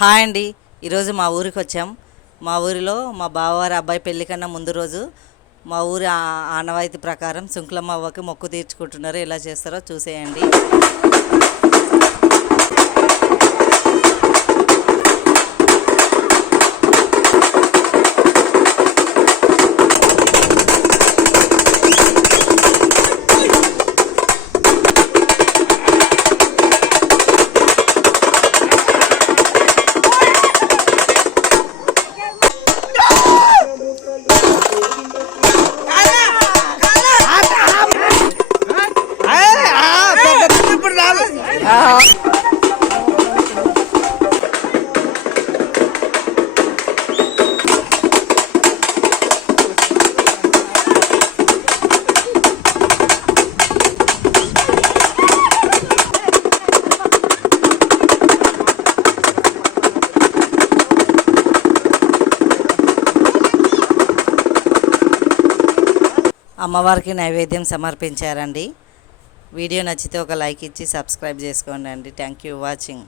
Hi అండి. ఈరోజు మా ఊరికి వచ్చాం. మా ఊరిలో మా బావవారి అబ్బాయి పెళ్లి కన్నా ముందు రోజు మా ఊరి ఆనవాయితీ ప్రకారం శుంకులమ్మ అవ్వకి మొక్కు తీర్చుకుంటున్నారు. ఎలా చేస్తారో చూసేయండి. అమ్మవారికి నైవేద్యం సమర్పించారండి. వీడియో నచ్చితే ఒక లైక్ ఇచ్చి సబ్స్క్రైబ్ చేసుకోండి అండి. Thank you watching.